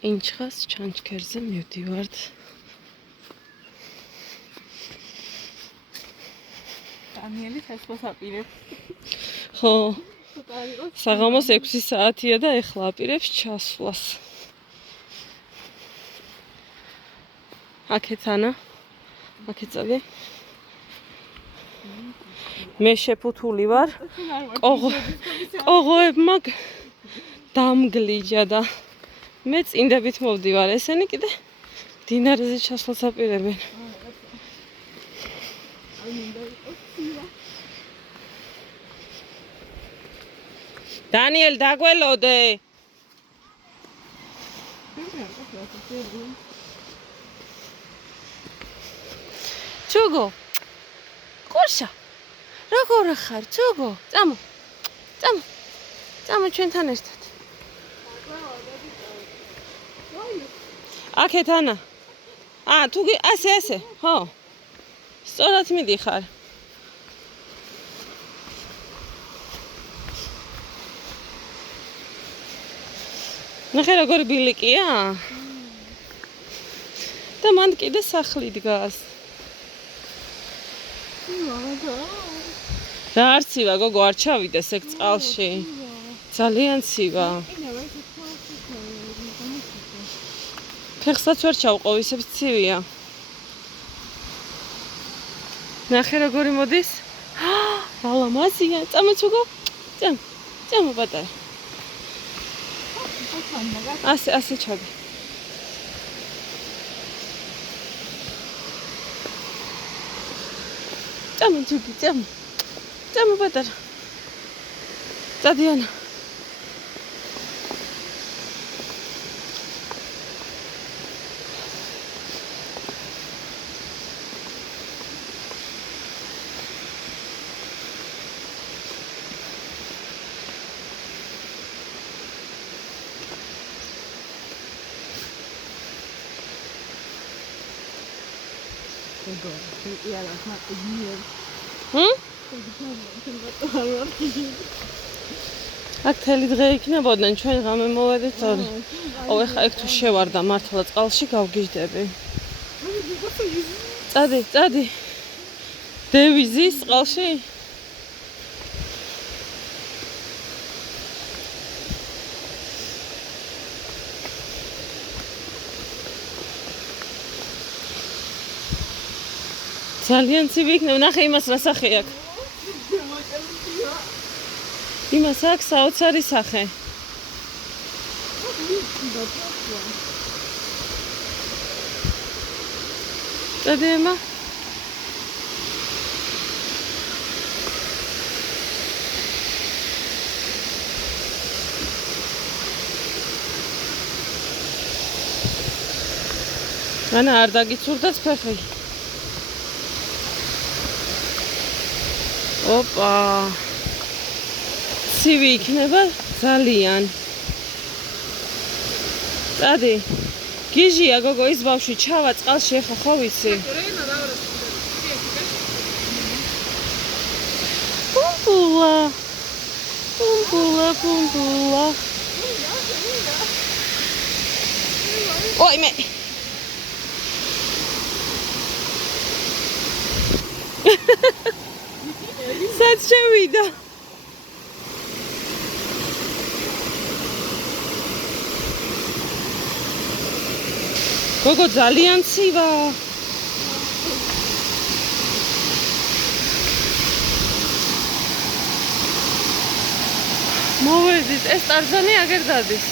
კინჩხას ჩანჩქერზე მივდივართ. დანიელი თესლს აპირებს. ხო. საღამოს 6 საათია და ეხლა აპირებს ჩასვლას. აქეთ ანა. აქეთ წადი. მე შეფუთული ვარ. ყოღოებმა დამგლიჯა და მე წინდებით მოვდივარ. ესენი კიდე დინარეზე ჩასვლას აპირებენ. დანიელ დაგველოდე. ჩუგო. ყურშა. როგორ ხარ, ჩუგო? წამო. წამო. წამო ჩვენთან ერთად. აქეთ ანა. თუ ასე. ხო. სწორად მიდიხარ. ნახე როგორი ბილიკია? და მან კიდე სახლი დგას. რა არ ცივა, გოგო, არ ჩავიდეს ეგ წყალში. ძალიან ცივა. ფეხსაც ვერ ჩავყო, ისევ ცივია. ნახე როგორი მოდის? ბალამაზია. წამო ჩუგო. წამო პატარა. ასე ჩადი. წამო ჩუგი, წამო. წამო პატარა. წადი ანა. აქ თელი დღე იქნებოდნენ, ჩვენ ღამე მოვედით თორე. ეხლა ეგ თუ შევარდა მართლა წყალში გავგიჟდები. წადი. დევიზის წყალში? ძალიან ცივი იქნება, ნახე იმას რა სახე აქვს. იმას აქვს საოცარი სახე. წადი ემა. ანა არ დაგიცურდაც ფეხი. ოპა. ცივი იქნება ძალიან. წადი. გიჟია გოგო ის ბავშვი ჩავა წყალში ეხა ხო ვიცი. პუმპულა. ოიმე. სად შევიდა? გოგო ძალიან ცივა. მოვედით, ეს ტარზანი აგერ დადის.